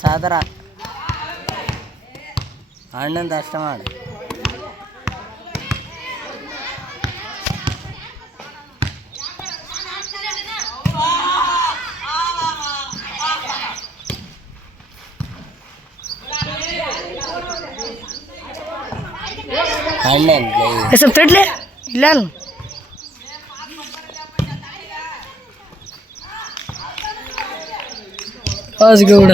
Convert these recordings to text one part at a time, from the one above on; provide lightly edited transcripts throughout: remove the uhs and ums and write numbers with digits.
ಸಾದರ ಅಣ್ಣಂದ ಅಷ್ಟ ಮಾಡಿ ಹೆಸರು ತಡ್ಲಿ ಇಲ್ಲ ಗೌಡ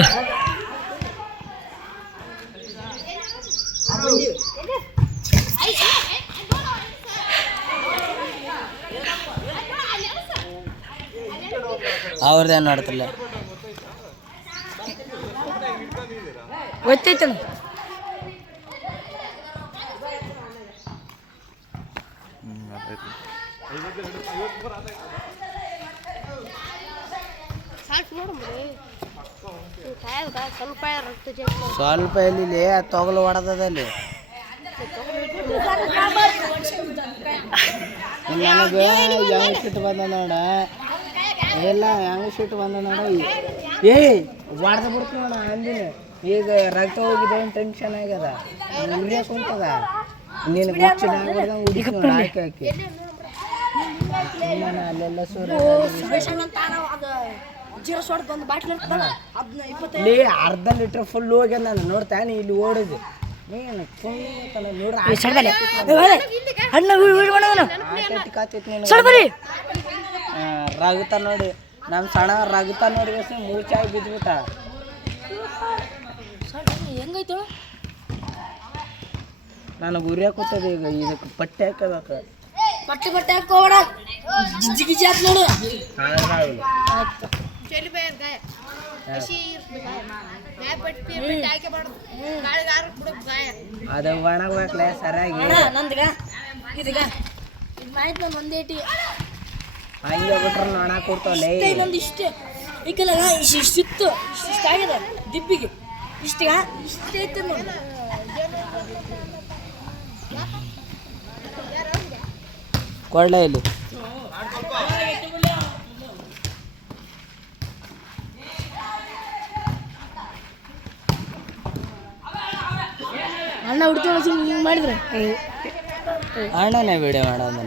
ಅವ್ರದ್ದೇನು ನೋಡ್ತಿಲ್ಲ ಗೊತ್ತೈತಲ್ಲ ಸ್ವಲ್ಪ ಎಲ್ಲಿ ತೊಗಲು ಹೊಡೆದಲ್ಲಿ ನನಗೆ ಹೆಂಗ್ ಸಿಟ್ಟು ಬಂದ ನೋಡ ಎಲ್ಲ ಹೆಂಗ್ ಸಿಟ್ಟು ಬಂದ ನೋಡ ಹೊಡೆದ ಬಿಡ್ತು ನೋಡ ಅಂದಿನ ಈಗ ರಕ್ತ ಹೋಗಿದೆ ಟೆನ್ಷನ್ ಆಗ್ಯದ ಉರಿಯಕ್ಕೆ ಕುಂತದ ನೀನು ಹಾಕಿ ಹಾಕಿ ಅಲ್ಲೆಲ್ಲ ಅರ್ಧ ಲೀಟ್ರ್ ಫುಲ್ ಹೋಗ್ಯ ನಾನು ನೋಡ್ತಾನೆ ಇಲ್ಲಿ ಓಡಿದೆ ನೀನು ರಗುತ ನೋಡಿ ನಮ್ಮ ಸಣ್ಣ ರಗುತ ನೋಡಿ ಮೂಚಾಗಿ ಬಿದ್ಬಿಟ್ಟ ಹೆಂಗಾಯ್ತು ನನಗೆ ಉರಿಯಾಕ ಕೂತದ ಈಗ ಇದಕ್ಕೆ ಪಟ್ಟೆ ಹಾಕಬೇಕು ಪಟ್ಟೆ ಹಾಕೋಬೇಡ ಜಿಜ್ಜಿ ಗಿಜ್ಜಿ ಹಾಕಿ ನೋಡು ಅದು ಒಣಗ್ಬೇಕಲ್ಲ ಸರಿಯಾಗಿ ನಂದೀಗ ಇದೀಗ ಇದು ಮಾಹಿತಿ ನಾನು ಒಂದೇಟಿ ಹಂಗೆ ಬಿಟ್ರೆ ಒಣ ಕೊಡ್ತಾವಲ್ಲ ನಂದು ಇಷ್ಟೇ ಈಗಲ್ಲ ಇಷ್ಟಿತ್ತು ಇಷ್ಟಾಗಿದೆ ದಿಬ್ಬಿಗೆ ಇಷ್ಟೀಗ ಇಷ್ಟೇ ಐತೆ ನೋಡಿ ಕೊಡ್ಲ ಇಲ್ಲಿ ಅಣ್ಣ ಹುಡ್ತೋಣ ಹಿಂಗೆ ಮಾಡಿದ್ರೆ ಅಣ್ಣನೇ ವಿಡಿಯೋ ಮಾಡೋದು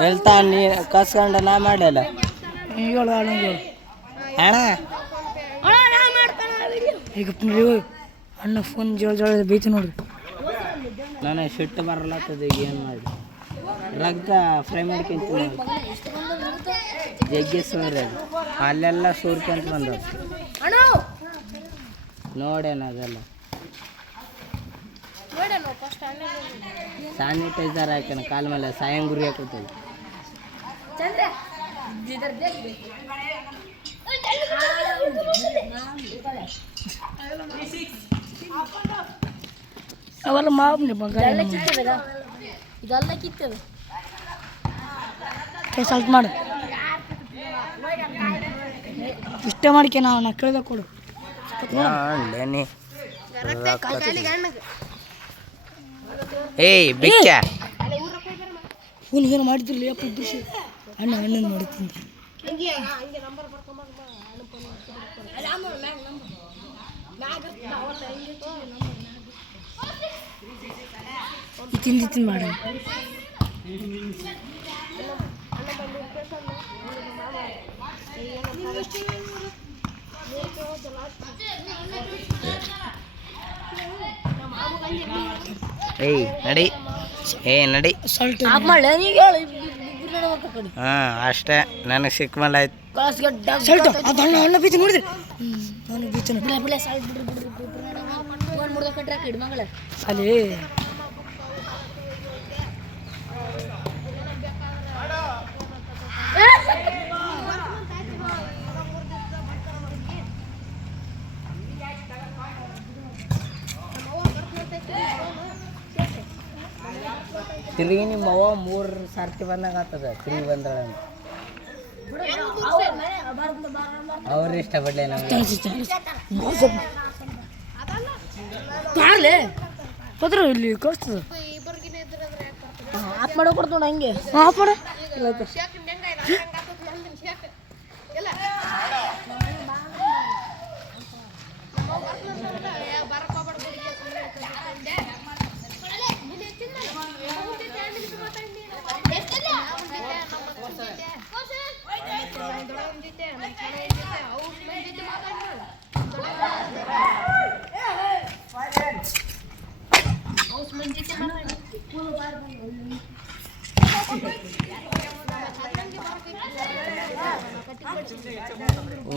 ಹೇಳ್ತಾ ನೀ ಕಸ್ಕೊಂಡು ನಾ ಮಾಡಲ್ಲ ಹೇಳು ಅಣ್ಣ ಅಣ್ಣ ಈಗ ಅಣ್ಣ ಫೋನ್ ಜೋಳ ಬೈತು ನೋಡ್ರಿ ನನಗೆ ಸಿಟ್ಟು ಬರಲತ್ತದ ಈಗ ಏನು ಮಾಡಿ ರಕ್ತ ಫ್ರೈ ಮಾಡ್ಕೊಂತ ಜಗ್ಗಿ ಸೂರ್ಯ ಅಲ್ಲೆಲ್ಲ ಸೂರ್ಕೊಂತ ಬಂದವು ನೋಡೇನ ಅದೆಲ್ಲ ಸ್ಯಾನಿಟೈಸರ್ ಹಾಕ್ಯಾನ ಕಾಲ ಮೇಲೆ ಸಾಯಂ ಗುರಿ ಹಾಕೋತದ ಅವೆಲ್ಲ ಮಾಬ್ನಿ ಇದೆಲ್ಲ ಕಿತ್ತದ ಸ್ವಲ್ಪ ಮಾಡು ಇಷ್ಟೇ ಮಾಡ್ಕೆ ನಾ ಕೇಳ್ದ ಕೊಡು ನೀ ಏಯ್ ಬಿಕ್ಕ ಏನು ಮಾಡಿದ್ರಲ್ಲ ಅಪ್ಪ ದೃಶ್ಯ ಅಣ್ಣ ಅಣ್ಣನ ನೋಡ್ತೀನಿ ತಿಂದು ಮಾಡ ಏಯ್ ನಡಿ ನಡಿ ಹಾಂ ಅಷ್ಟೇ ನನಗೆ ಸಿಕ್ಕ ಮೇಲೆ ಆಯ್ತು ಅಣ್ಣ ಬೀತಿ ನೋಡಿದ್ರಿ ಅಲ್ಲಿ ತಿರುಗಿ ನಿಮ್ಮ ಅವ್ವ 3 ಸರ್ತಿ ಬಂದಾಗ ಆಗ್ತದ ತಿರುಗಿ ಬಂದಳ ಅವ್ರು ಇಷ್ಟಪಡ್ಲೆ ನಮ್ಗೆ ಪತ್ರ ಇಲ್ಲಿ ಕಳಿಸ್ತದ ಆಫ್ ಮಾಡೋ ಕೊಡ್ತೋಣ ಹಂಗೆ ಆಫ್ ಮಾಡ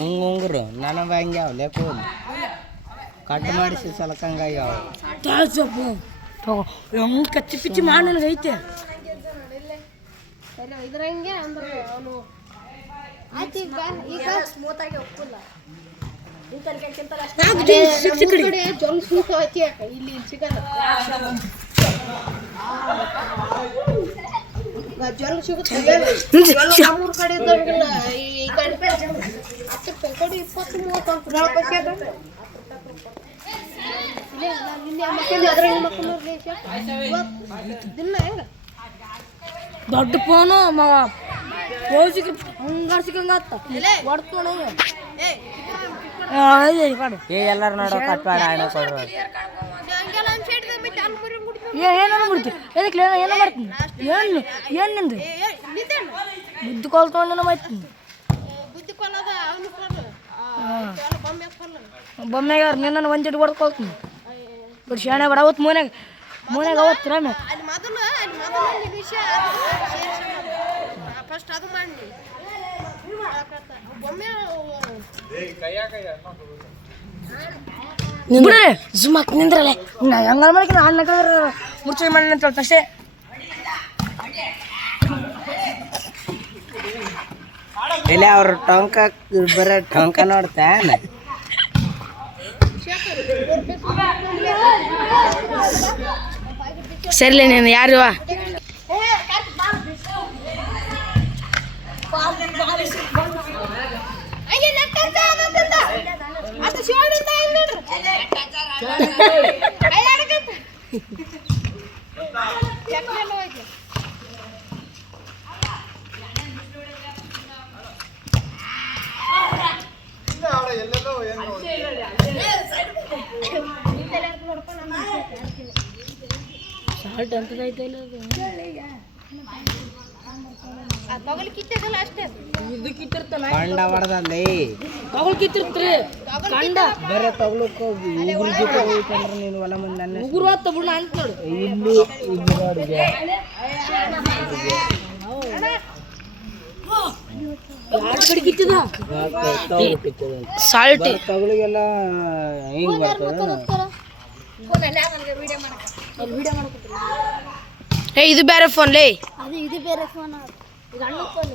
ಉಂಗುರು ನನಗೆ ಹಂಗ್ಯಾವ ಲೇಕೂಲ್ ಕಟ್ ಮಾಡಿಸಿ ಸಲಕಂಗಾಗ್ಯಾವ ತಾಳ್ಸಪ್ಪು ತಗೋ ಹೆಂಗೆ ಕಚ್ಚಿ ಪಿಚ್ಚಿ ಮಾಡಿ ನನಗೆ ಐತೆ ಇದ್ರಂಗೆ ಅಂದ್ರೆ ಅವನು ಈಗ ಸ್ಮೂತ್ ಆಗಿ ಒಪ್ಪಲ್ಲ ಜೊಲ್ ಸೂಟ್ ಐತಿ ಇಲ್ಲಿ ಸಿಗಲ್ಲ ಜೊಲ್ ಸಿಗುತ್ತೆ ನಮ್ಮೂರ ಕಡೆ ಇದ್ದಂಗಿಲ್ಲ ಈ ಕಡೆ 10 ರೂಪಾಯಿ 20-30 ರೂಪಾಯಿ ನಿನ್ನೆ ಮಕ್ಕಳು ಅದ್ರಾಗ ಮಕ್ಕಳು ದಿನ ಹೆಂಗ ದೊಡ್ಡ ಫೋನು ಪೋಸಿಗೆ ಹಂಗಾರ್ ಸಿಕ್ಕಂಗಾತ ಹೊಡ್ಕೊಂಡು ಎಲ್ಲಾರು ನೋಡೋ ಕಟ್ಪಾಡ ಕೊಡ್ರು ಏನಾರು ಬಿಡ್ತಿ ಎದಕ್ಕೆ ಏನೋ ಮಾಡ್ತೀನಿ ಏನು ನಿಂದು ಬುದ್ಧಿ ಕಾಲ್ ತೊಗೊಂಡು ಮಾಡ್ತೀನಿ ಬೊಮ್ಮೆಗಾರ ನಿನ್ನ ಒಂದು ಜಡ್ ಹೊಡ್ಕೊಳ್ತೀನಿ ಬಟ್ ಶಾಣೆ ಬೇಡ ಅವತ್ತು ಮನೆಗೆ ಅವತ್ತು ರಾಮೆ ಫಸ್ಟ್ ಅದು ಮಾಡಿ ಬಿಡ್ರಿ ಜುಮ್ ಹಾಕಿ ನಿಂದ್ರಲ್ಲೇ ನಾ ಹೆಂಗ ಮಾಡಕ್ಕೆ ನಾ ಅಣ್ಣ ಮುಚ್ಚಿ ಮಾಡಿ ಅಂತ ಅಷ್ಟೇ ಇಲ್ಲ ಅವ್ರ ಟೊಂಕ ಬರೋ ಟೊಂಕ ನೋಡ್ತಾನ ಸರಿಲೇ ನೀನು ಯಾರು ಸಾಲ್ಟ್ ಎಂತದೈತೆ ಇಲ್ಲ ಕಂಡ ಹೊಡೆದಲ್ಲಿ ತಗೊಳ್ ಕಿತ್ತಿರ್ತ್ರಿ ಕಂಡ ಬೇರೆ ತಗೊಳಕ್ ಉಗುರು ಜೊತೆ ಹೋಯ್ತಂದ್ರೆ ನೀನು ಹೊಲ ಮುಂದೆ ನನ್ನ ಉಗುರು ಹೊತ್ತ ಬಿಡ ಅಂತ ನೋಡು ಇಲ್ಲಿ ಇದು ನೋಡಿದೆ ಯಾರು ಕಡೆ ಕಿತ್ತಿದ ಸಾಲ್ಟ್ ತಗೊಳಿಗೆಲ್ಲ ಹಿಂಗ್ ಬರ್ತದೆ ಏ ಇದು ಬೇರೆ ಫೋನ್ ಲೇ ಅದು ಇದು ಬೇರೆ ಫೋನ್ ಇದು ಅಣ್ಣ ಫೋನ್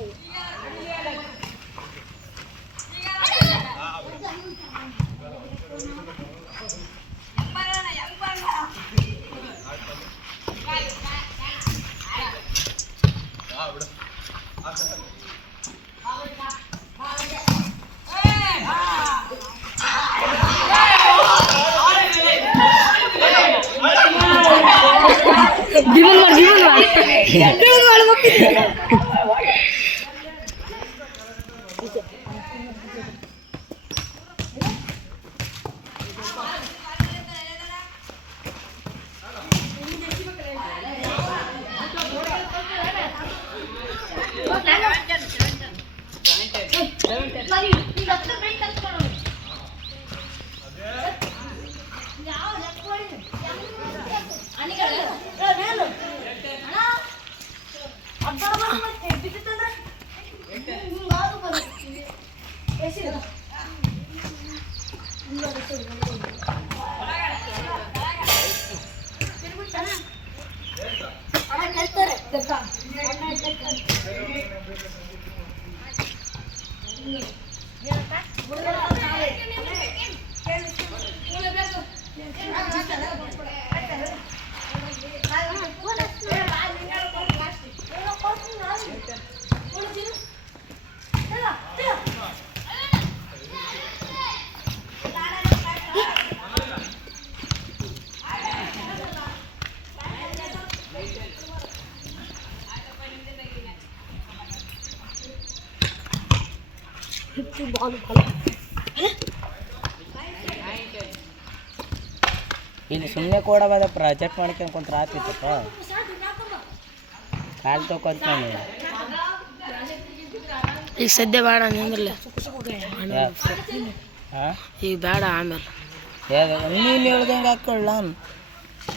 ಇಲ್ಲಿ ಸುಮ್ಮನೆ ಕೊಡಬಾದ ಪ್ರಾಜೆಕ್ಟ್ ಮಾಡ್ಕೊಂಡು ಕುಂತ್ರ ಆತಿತ್ತಪ್ಪ ಕಾಲು ತಗೊಂತ ಈಗ ಸದ್ಯ ಬೇಡ ನಿಂದ್ರಲ್ಲ ಹಾಂ ಈಗ ಬೇಡ ಆಮೇಲೆ ನೀನು ಹೇಳ್ದಂಗೆ ಹಾಕೊಳ್ಳ ನಾನು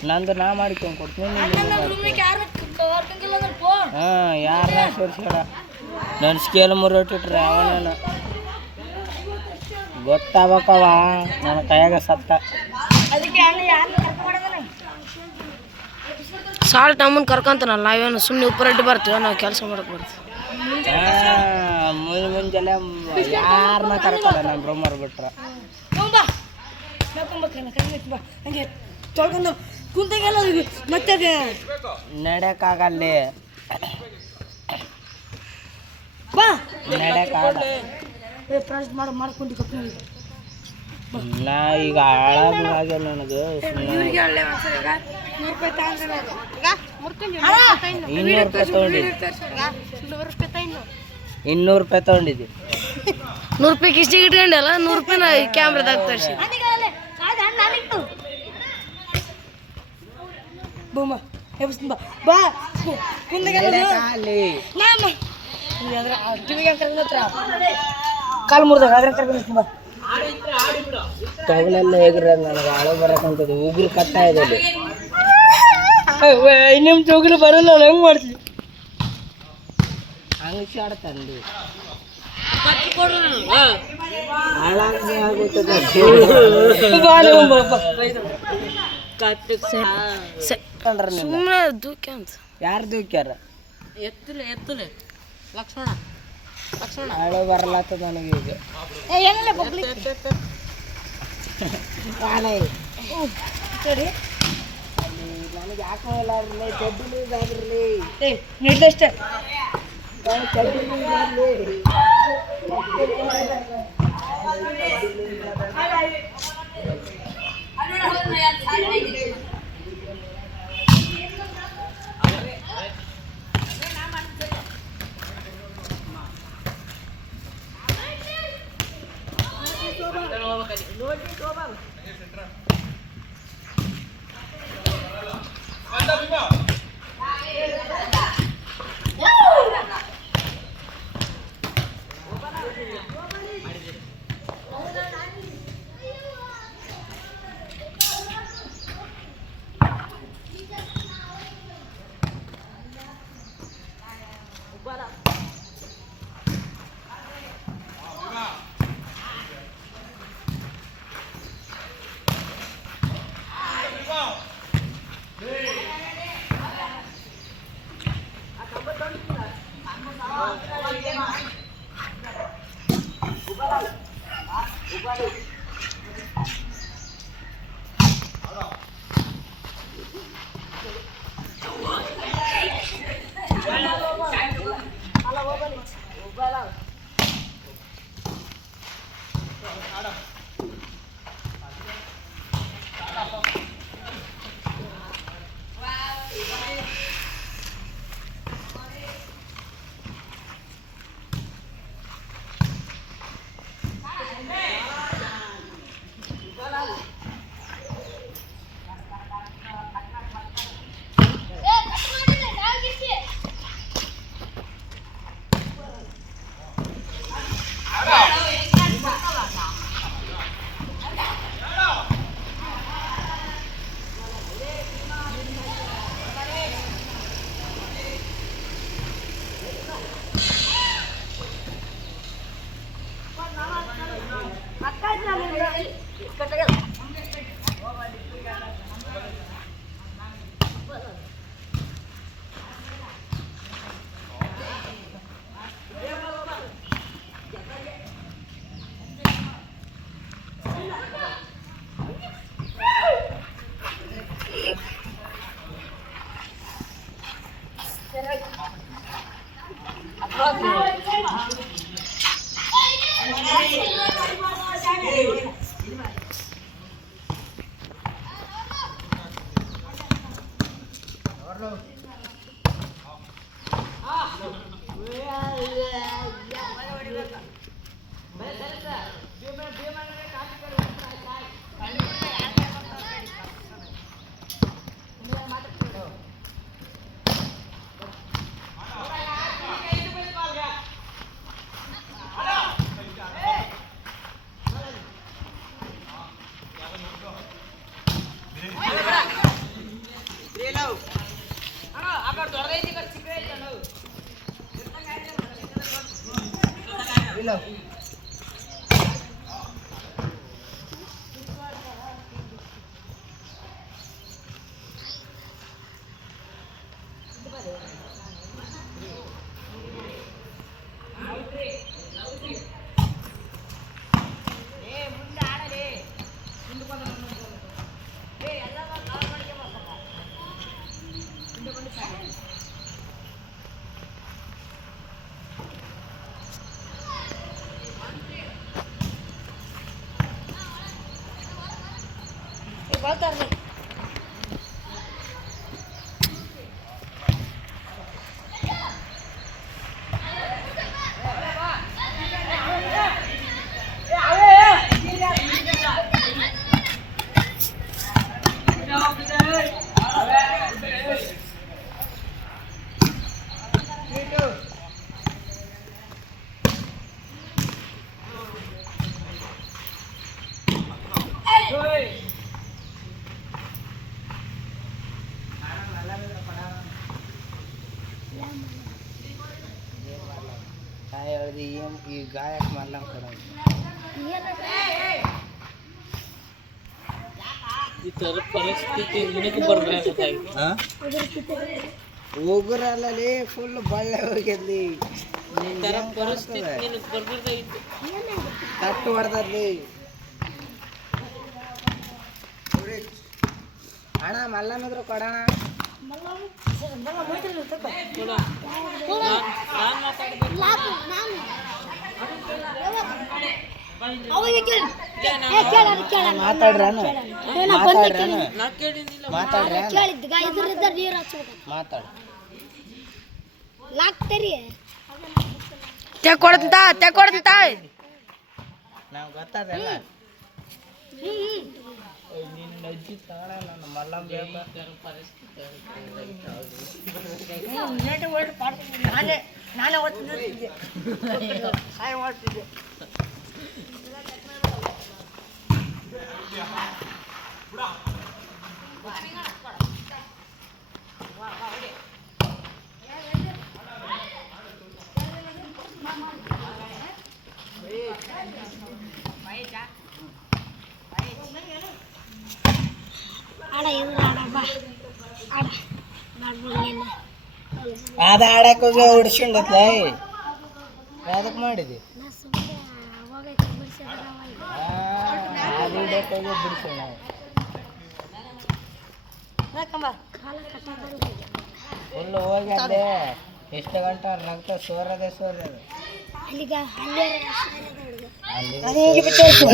ನಂದು ನಾ ಮಾಡ್ಕೊಂಡು ಕೊಡ್ತೀನಿ ಹಾಂ ಯಾರನ್ನ ಸೇರಿಸ್ಬೇಡ ನನ್ನ ಸ್ಕೇಲ್ ಮುರಿಟ್ಟಿಟ್ರೆ ಅವನೇನು ಗೊತ್ತಾಗಬೇಕವ ನನ್ನ ಕೈಯಾಗ ಸತ್ತ ಸಾಲ್ಟ್ ಅಮ್ಮನ ಕರ್ಕೊಂತಾನಲ್ಲ ನಾವೇನು ಸುಮ್ಮನೆ ಉಪ್ಪರಟ್ಟಿ ಬರ್ತೀವಿ ನಾವು ಕೆಲಸ ಮಾಡಕ್ಕೆ ಬರ್ತೀವಿ ಮುಂಜಾನೆ ಯಾರನ್ನ ಕರ್ಕೊಲ್ಲ ನಾನು ರೂಮರ್ ಬಿಟ್ರೆ ಹಂಗೆ ತೊಳ್ಕೊಂಡು ಕುಂತಾಗೆಲ್ಲ ಮತ್ತೆ ನಡೆಯಕ್ಕಾಗಲ್ಲಿ ಬಾ ನಡೆಯಕ್ಕಾಗಲ್ಲ ಪ್ರಾಜೆಕ್ಟ್ ಮಾಡ್ಕೊಂಡು ಕಪ್ಪಿನಲ್ಲಿ ನಾ ಈಗ ಹಾಳಾಗ ನನಗೆ ಇವ್ರಿಗೆ ಒಳ್ಳೆ ಈಗ 100 ರೂಪಾಯಿ $200 ತೊಗೊಂಡಿದ್ದಿ 100 ರೂಪಾಯಿ ಕಿಸ್ಟಿಗೆ ಇಟ್ಕೊಂಡಲ್ಲ 100 ರೂಪಾಯಿನ ಕ್ಯಾಮ್ರಾದಾಗ ತರಿಸಿ ಬೊಮ್ಮ ಬಾ ಬಾ ಕಾಲು ಮುರಿದಾಗ ಅದ್ರ ಕರ್ಕೊಂಡು ಬಾ ತೊಗಲೆಲ್ಲ ಹೇಗ್ರ ನನಗೆ ಹಾಳು ಬರಕಂತದ್ದು ಉಗುರು ಕಟ್ಟ ಇದೆ ಇನ್ನೊಮ್ಮೆ ತೊಗಲು ಬರಲ್ಲ ಹೆಂಗೆ ಮಾಡ್ತೀವಿ ಹಂಗೆ ಆಡ್ತಂದು ಹಾಳಾಗಿ ಆಗುತ್ತದೆ ಸುಮ್ಮನೆ ದೂಕ್ಯ ಅಂತ ಯಾರು ದೂಕ್ಯಾರ ಎತ್ತಲೆ ಲಕ್ಷ್ಮಣ ಹಾಳು ಬರಲತ್ತದ ನನಗೆ ಈಗ ನನಗೆ ಯಾಕೋ ಇಲ್ಲ ಚಡ್ಡಿಲಿ ಇದಾದ್ರಲ್ಲಿ ನಿರ್ದಷ್ಟೇ ಇಲ್ಲ ಬರ್ತಾರೆ काय ಹೇಳ್ದಿ ಈ ಗಾಯಕ ಮಾಡ್ಲಂಗ್ ಕೊಡೋದು ಈ ಥರ ಪರಿಸ್ಥಿತಿ ನಿನಗೆ ಬರ್ಬೇಕಾಯ್ತು. ಹೋಗ್ರಲ್ಲೇ ಫುಲ್ ಬಳ್ಳೆ ಹೋಗಿದ್ಲಿ ಈ ಥರ ಪರಿಸ್ಥಿತಿ ನಿನಗೆ ಬರ್ಬೇಕಾಗಿತ್ತು. ತಟ್ಟು ಹೊಡೆದ್ಲಿ ಅಣ್ಣ ಮಲ್ಲನಿದ್ರು ಕೊಡೋಣ ಕೊಡು. ನಾನ್ ಮಾತಾಡ್ಬೇಕು. ಮಾತಾಡ್ರಣ ಮಾತಾಡ್ರಣ ನಾ ಕೇಳಿನಿಲ್ಲ. ಮಾತಾಡ್ರ ನೀರು ಹಚ್ಬೇಕು ಮಾತಾಡ ಲಾಕ್ತರಿ ತೆಕ್ಕೊಡ್ತ ನಾವು ಗೊತ್ತದಲ್ಲ ನಿನ್ನ ಅಜ್ಜಿ ತಾಣ ನನ್ನ ಮಲ್ಲಂ ನಾನೇ ಓದ್ತಿದ್ದೆ ಸಾಯ ಮಾಡ್ತಿದ್ದೆ ಆಡ ಎದುರು ಆಡ ಬಾ ಆಡ ಮಾಡ್ಬಿಡ್ಲೇನ ಅದ ಆಡಕ್ಕೆ ಹೋಗಿ ಹುಡ್ಸ್ಕೊಂಡತ್ಲ ಯಾವ್ದಕ್ಕೆ ಮಾಡಿದಿ ನಾ ಸುಮ್ಮನೆ ಹೋಗೈತೆ ಬಿಡಿಸಿದ್ರೆ ಅದು ಹಿಡಿಯಕ್ಕೆ ಹೋಗಿ ಬಿಡ್ಸೋಣ ಕಾಲ ಕಟ್ಟದಂಗೆ ಫುಲ್ ಹೋಗಿ ಅದೇ ಎಷ್ಟು ಗಂಟೆ ರಕ್ತ ಸೋರದೆ ಅಲ್ಲಿಗ ಅಲ್ಲೇ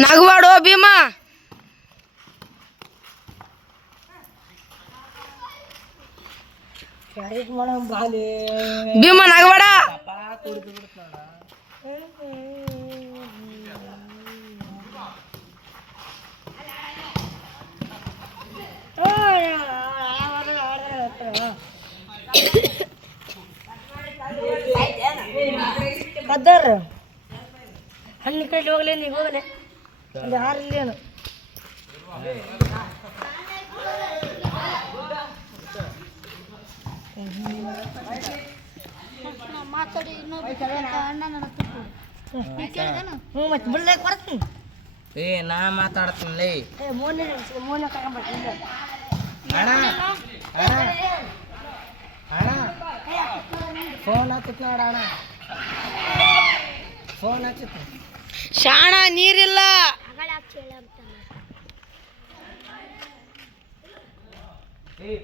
ನಗವಾಡೋ ಭೀಮಾ ಭೀಮಾ ನಗವಾಡ ಕುಡಿದು ಬಿಡ್ತ ಕದ್ದರ್ ಹಣ್ಣು ಕೈಲಿ ಹೋಗ್ಲಿ ನೀವು ಹೋಗಲೆ ಒಂದು ಹಾರ ಇಲ್ಲೇನು ಮಾತಾಡಿ ಅಣ್ಣ ನಡಕ್ತಿತ್ತು ಹ್ಞೂ ಮತ್ತೆ ಬಿಡ್ಲಾಕ ಬರ್ತೀನಿ ಏ ನಾ ಮಾತಾಡ್ತೀನಿ ಮೋನೆ ಕರ್ಕೊಂಬರ್ತೀನಿ ಅಣ್ಣ ಅಣ್ಣ ಅಣ್ಣ ಫೋನ್ ಹತ್ತಿತ್ ನೋಡ ಅಣ್ಣ ಫೋನ್ ಹತ್ತಿತ್ತು ಶಾಣ ನೀರಿಲ್ಲ ಅಗಳ ಯಾಕೆ ಹೇಳ ಅಂತಾನೆ ಏ